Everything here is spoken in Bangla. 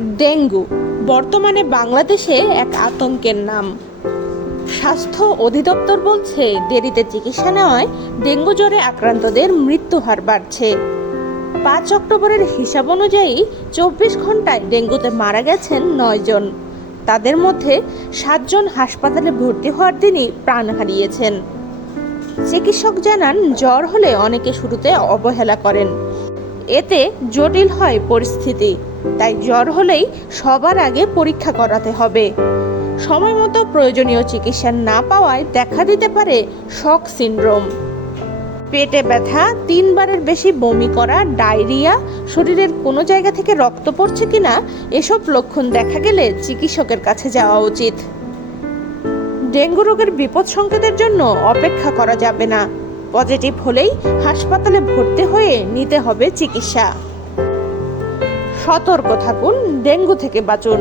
ডেঙ্গু, বর্তমানে বাংলাদেশে এক আতঙ্কের নাম। স্বাস্থ্য অধিদপ্তর বলছে, দেরিতে চিকিৎসা নেওয়ায় ডেঙ্গু জ্বরে আক্রান্তদের মৃত্যু হার বাড়ছে। পাঁচ অক্টোবরের হিসাব অনুযায়ী চব্বিশ ঘন্টায় ডেঙ্গুতে মারা গেছেন নয় জন। তাদের মধ্যে সাতজন হাসপাতালে ভর্তি হওয়ার দিনই প্রাণ হারিয়েছেন। চিকিৎসক জানান, জ্বর হলে অনেকে শুরুতে অবহেলা করেন। এতে জটিল হয় পরিস্থিতি। তাই জ্বর হলেই সবার আগে পরীক্ষা করাতে হবে। সময় মতো প্রয়োজনীয় চিকিৎসা না পাওয়ায় দেখা দিতে পারে শক সিনড্রোম। পেটে ব্যথা, তিনবারের বেশি বমি করা, ডায়রিয়া, শরীরের কোনো জায়গা থেকে রক্ত পড়ছে কিনা, এসব লক্ষণ দেখা গেলে চিকিৎসকের কাছে যাওয়া উচিত। ডেঙ্গু রোগের বিপদ সংকেতের জন্য অপেক্ষা করা যাবে না। পজিটিভ হলেই হাসপাতালে ভর্তি হয়ে নিতে হবে চিকিৎসা। সতর্ক থাকুন ডেঙ্গু থেকে বাঁচুন।